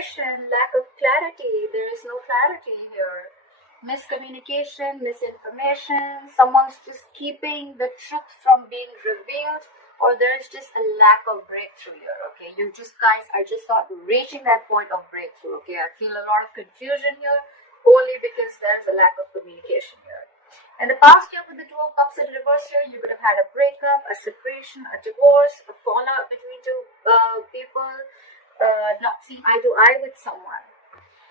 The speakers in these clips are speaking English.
situation, lack of clarity. There is no clarity here. Miscommunication, misinformation, someone's just keeping the truth from being revealed, or there's just a lack of breakthrough here. Okay, you just guys are just not reaching that point of breakthrough. Okay, I feel a lot of confusion here only because there's a lack of communication here. In the past year, with the Two of Cups in reverse here, you would have had a breakup, a separation, a divorce, a fallout between two people, not seeing eye to eye with someone.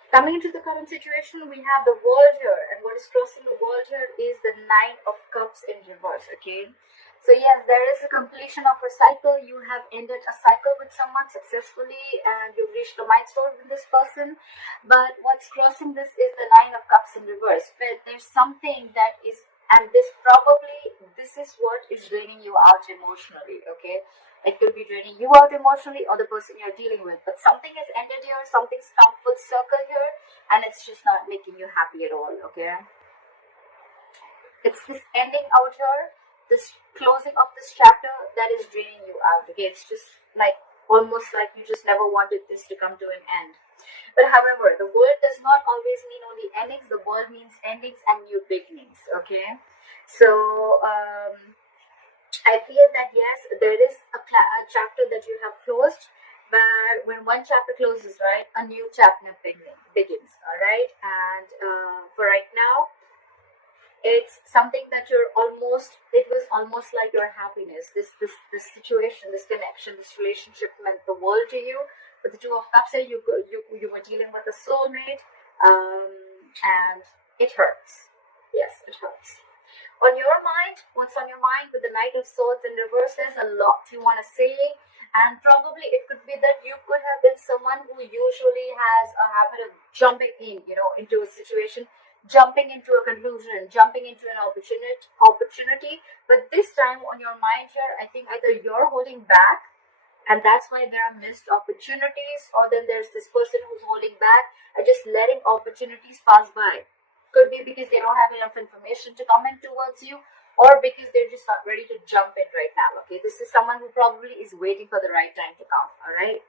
Coming into the current situation, we have the world here, and what is crossing the world here is the Nine of Cups in reverse. Okay, so yes, there is a completion of a cycle. You have ended a cycle with someone successfully, and you've reached a milestone with this person. But what's crossing this is the Nine of Cups in reverse. But there's something that is, and this is what is draining you out emotionally. Okay, it could be draining you out emotionally or the person you're dealing with. But something has ended here, something's come full circle here, and it's just not making you happy at all. Okay, it's this ending out here, this closing of this chapter that is draining you out. Okay, it's just like almost like you just never wanted this to come to an end. But however, the world does not always mean only endings. The world means endings and new beginnings. Okay, so I feel that yes, there is a chapter that you have closed, but when one chapter closes, right, a new chapter begins. All right, and for right now, it's something that it was almost like your happiness. This situation, this connection, this relationship meant the world to you. With the Two of Cups, you were dealing with a soulmate, and it hurts. Yes, it hurts. On your mind, what's on your mind with the Knight of Swords in reverse? There's a lot you want to say, and probably it could be that you could have been someone who usually has a habit of jumping in, into a situation, jumping into a conclusion, jumping into an opportunity. But this time on your mind here, I think either you're holding back, and that's why there are missed opportunities, or then there's this person who's holding back and just letting opportunities pass by. Could be because they don't have enough information to come in towards you, or because they're just not ready to jump in right now. Okay, this is someone who probably is waiting for the right time to come. All right.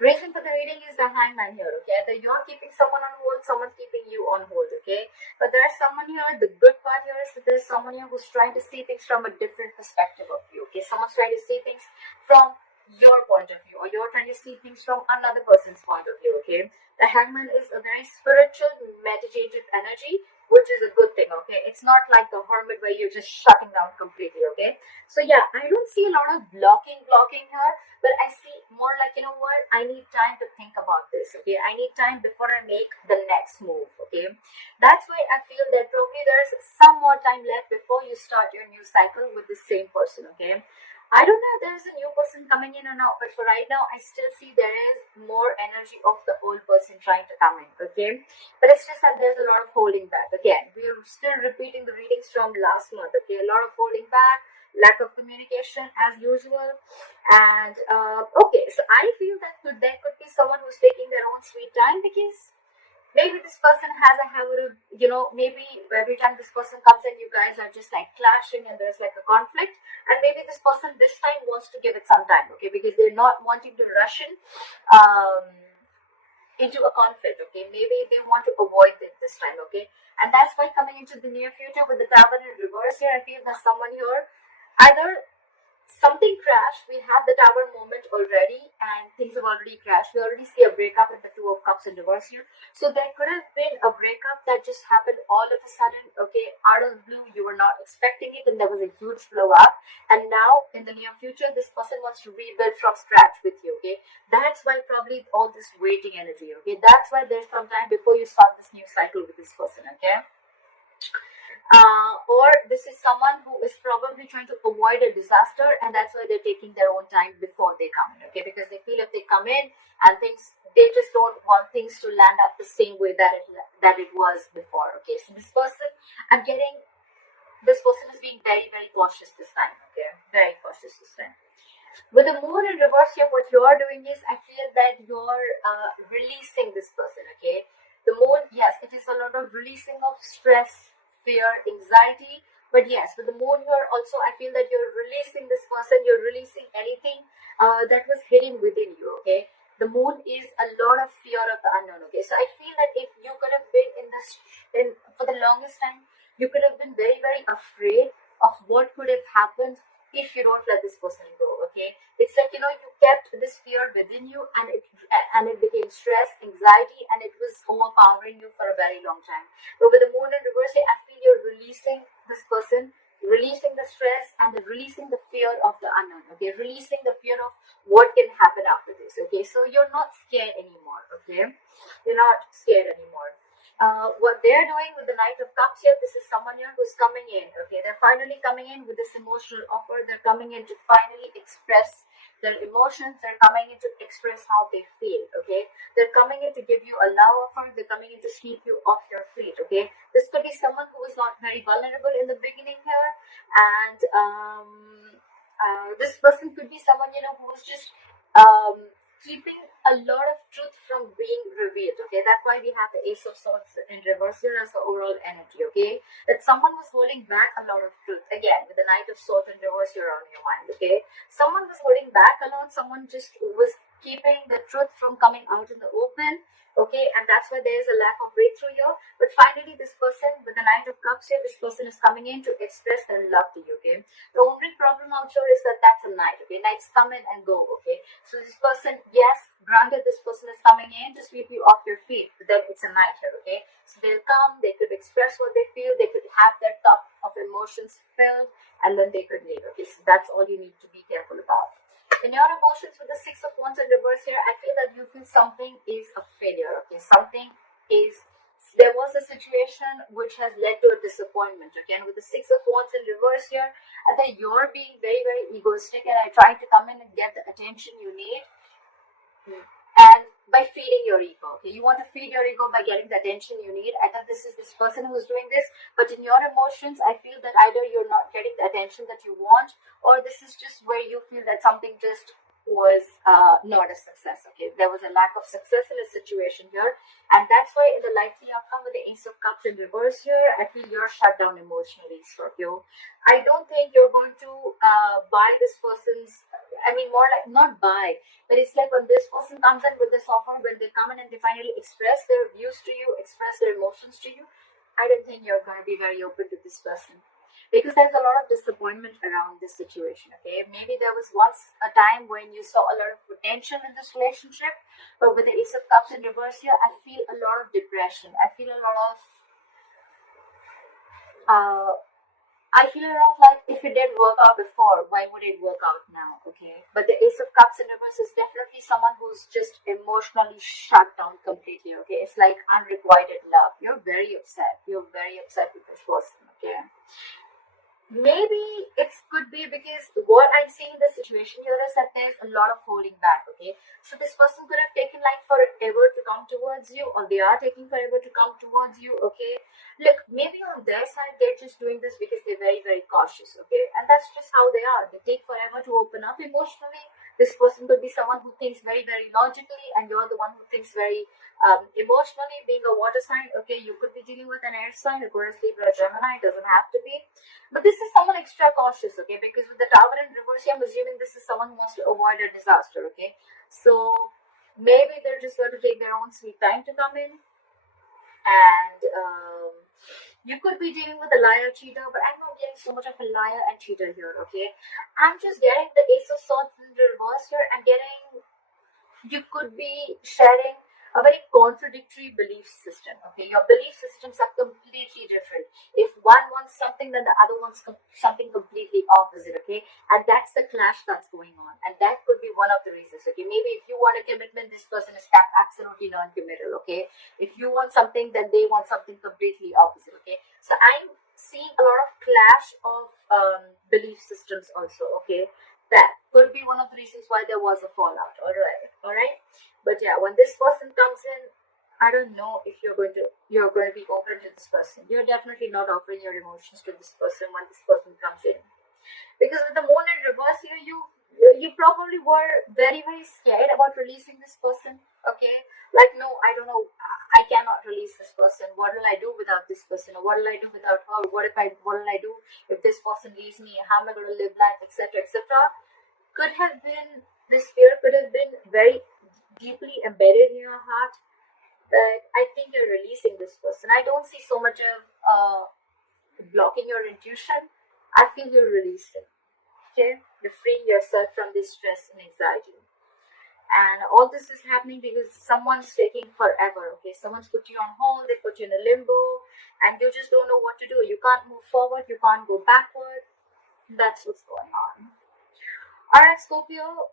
Reason for the reading is the Hangman here. Okay, either you're keeping someone on hold, someone's keeping you on hold. Okay, but there's someone here. The good part here is that there's someone here who's trying to see things from a different perspective of you. Okay, someone's trying to see things from your point of view, or you're trying to see things from another person's point of view. Okay, the Hangman is a very spiritual, meditative energy, which is a good thing. Okay, it's not like the Hermit where you're just shutting down completely. Okay, so yeah, I don't see a lot of blocking here, but I see more like, you know what, I need time to think about this. Okay, I need time before I make the next move. Okay, that's why I feel that probably there's some more time left before you start your new cycle with the same person. Okay, I don't know if there's a new person coming in or not, but for right now, I still see there is more energy of the old person trying to come in. Okay, but it's just that there's a lot of holding back. Again, we're still repeating the readings from last month. Okay, a lot of holding back, lack of communication as usual. And okay, so I feel that there could be someone who's taking their own sweet time, because maybe this person has a habit of, maybe every time this person comes in, you guys are just like clashing and there's like a conflict. And maybe this person this time wants to give it some time, okay, because they're not wanting to rush into a conflict. Okay, maybe they want to avoid it this time. Okay, and that's why coming into the near future with the Tower in reverse here, I feel that someone here, either something crashed, we have the Tower moment already, and things have already crashed. We already see a breakup in the Two of Cups in reverse here. So there could have been a breakup that just happened all of a sudden, okay, out of the blue. You were not expecting it, and there was a huge blow up. And now, in the near future, this person wants to rebuild from scratch with you, okay? That's why probably all this waiting energy, okay? That's why there's some time before you start this new cycle with this person, okay? Or this is someone who is probably trying to avoid a disaster, and that's why they're taking their own time before they come in, okay? Because they feel if they come in and they just don't want things to land up the same way that it was before, okay? So this person is being very, very cautious this time, okay? Very cautious this time. With the Moon in reverse here, what you're doing is, I feel that you're releasing this person, okay? The Moon, yes, it is a lot of releasing of stress, fear, anxiety. But yes, with the Moon here also, I feel that you're releasing this person, you're releasing anything that was hidden within you, okay? The moon is a lot of fear of the unknown. Okay, so I feel that if you could have been for the longest time, you could have been very, very afraid of what could have happened if you don't let this person go. Okay, it's like, you know, you kept this fear within you, and it became stress, anxiety, and it was overpowering you for a very long time. But with the moon in reverse, I feel you're releasing this person, releasing the stress, and releasing the fear of the unknown. Okay, releasing the fear of what can happen after this. Okay, so you're not scared anymore. Okay, you're not scared anymore. What they're doing with the Knight of Cups here, this is someone here who's coming in. Okay, they're finally coming in with this emotional offer. They're coming in to finally express their emotions. They're coming in to express how they feel. Okay, they're coming in to give you a love offer. They're coming in to sweep you off your feet. Okay, this could be someone who is not very vulnerable in the beginning here, and this person could be someone, you know, who's just keeping a lot of truth from being revealed. Okay, that's why we have the Ace of Swords in reverse here as the overall energy. Okay, that someone was holding back a lot of truth, again with the Knight of Swords in reverse here on your mind. Okay, someone was holding back a lot. Someone just was keeping the truth from coming out in the open. Okay, and that's why there is a lack of breakthrough here. But finally, this person with the Knight of Cups here, this person is coming in to express their love to you. Okay, the only problem out here is that that's a knight. Okay, knights come in and go. Okay, so this person, yes, granted, this person is coming in to sweep you off your feet, but then it's a knight here. Okay, so they'll come, they could express what they feel, they could have their cup of emotions filled, and then they could leave. Okay, so that's all you need to be careful about. In your emotions with the Six of Wands in reverse here, I feel that you feel something is a failure. Okay, there was a situation which has led to a disappointment. Again, with the Six of Wands in reverse here, I think you're being very, very egoistic and trying to come in and get the attention you need. And by feeding your ego. Okay, you want to feed your ego by getting the attention you need. I thought this is this person who's doing this, but in your emotions, I feel that either you're not getting the attention that you want, or this is just where you feel that something just was not a success. Okay, there was a lack of success in a situation here, and that's why in the likely outcome with the Ace of Cups in reverse here, I feel you're shut down emotionally, Scorpio. I don't think you're going to buy this person's, I mean, more like not buy, but it's like when this person comes in with this offer, when they come in and they finally express their views to you, express their emotions to you, I don't think you're going to be very open to this person. Because there's a lot of disappointment around this situation. Okay, maybe there was once a time when you saw a lot of potential in this relationship, but with the Ace of Cups in reverse here, I feel a lot of depression. I feel a lot of like, if it didn't work out before, why would it work out now? Okay, but the Ace of Cups in reverse is definitely someone who's just emotionally shut down completely. Okay, it's like unrequited love. You're very upset. You're very upset with this person. Okay. Maybe it could be because what I'm seeing in the situation here is that there's a lot of holding back. Okay, so this person could have taken like forever to come towards you, or they are taking forever to come towards you. Okay, look, maybe on their side they're just doing this because they're very, very cautious. Okay, and that's just how they are. They take forever to open up emotionally. This person could be someone who thinks very, very logically, and you're the one who thinks very emotionally. Being a water sign, okay, you could be dealing with an air sign, Aquarius, Libra, Gemini. It doesn't have to be. But this is someone extra cautious, okay? Because with the Tower in reverse, I'm assuming this is someone who wants to avoid a disaster, okay? So maybe they're just going to take their own sweet time to come in. And you could be dealing with a liar, cheater, but I'm not getting so much of a liar and cheater here, okay? I'm just getting the Ace of Swords in reverse here. I'm getting, you could be sharing a very contradictory belief system. Okay, your belief systems are completely different. If one wants something, then the other wants something completely opposite. Okay, and that's the clash that's going on, and that could be one of the reasons. Okay, maybe if you want a commitment, this person is absolutely non-committal. Okay, if you want something, then they want something completely opposite. Okay, so I'm seeing a lot of clash of belief systems also. Okay, that could be one of the reasons why there was a fallout. All right. But yeah, when this person comes in, I don't know if you're going to be open to this person. You're definitely not offering your emotions to this person when this person comes in. Because with the moon in reverse here, you probably were very, very scared about releasing this person. Okay, like, no, I don't know, I cannot release this person. What will I do without this person? Or what will I do without her? What will I do if this person leaves me? How am I going to live life, etc., etc.? Could have been, this fear could have been very deeply embedded in your heart, but I think you're releasing this person. I don't see so much of blocking your intuition. I feel you're releasing. Okay, you're freeing yourself from this stress and anxiety. And all this is happening because someone's taking forever. Okay, someone's put you on hold, they put you in a limbo, and you just don't know what to do. You can't move forward, you can't go backward. That's what's going on. Alright, Scorpio.